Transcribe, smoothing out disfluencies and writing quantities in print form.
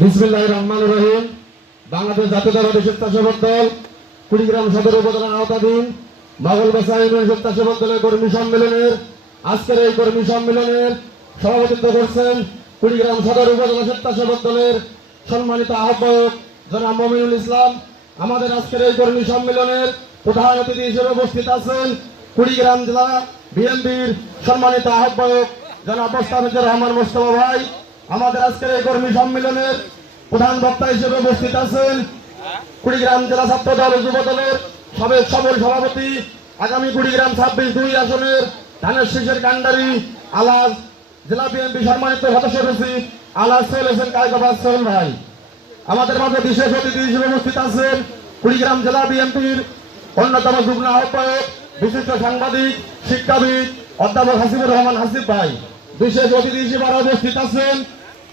বিসমিল্লাহির রহমানির রহিম। বাংলাদেশ জাতীয়তাবাদী স্বেচ্ছাসেবক দল কুড়িগ্রাম সদর উপজেলার আওতাধীন মোগলবাসা ইউনিয়ন স্বেচ্ছাসেবক দলের কর্মী সম্মেলনের আজকের এই কর্মী সম্মেলনের সভাপতিত্ব করছেন কুড়িগ্রাম সদর উপজেলা স্বেচ্ছাসেবক দলের সম্মানিত আহ্বায়ক জনাব মমিনুল ইসলাম। আমাদের আজকের এই কর্মী সম্মেলনের প্রধান অতিথি হিসেবে উপস্থিত আছেন কুড়িগ্রাম জেলা বিএনপির সম্মানিত আহ্বায়ক জনাব মোস্তাফিজুর রহমান মোস্তফা ভাই। আমাদের আজকের এই কর্মী সম্মেলনের প্রধান বক্তা হিসেবে উপস্থিত আছেন কুড়িগ্রাম জেলা ছাত্র দল ও যুব দলের সাবেক সফল সভাপতি, আগামী কুড়িগ্রাম 26-2 আসনের ধানের শীষের কান্ডারি আলাজ জেলা বিএনপি সম্মানিত সদস্য সচিব আলাজ সোহেল হোসেন কায়কোবাদ সোহেল ভাই। আমাদের মাঝে বিশেষ অতিথি হিসেবে উপস্থিত আছেন কুড়িগ্রাম জেলা বিএনপির অন্যতম যুগ্ম আহ্বায়ক, বিশিষ্ট সাংবাদিক, শিক্ষাবিদ অধ্যাপক হাসিবুর রহমান হাসিব ভাই। বিশেষ অতিথি হিসেবে আরো উপস্থিত আছেন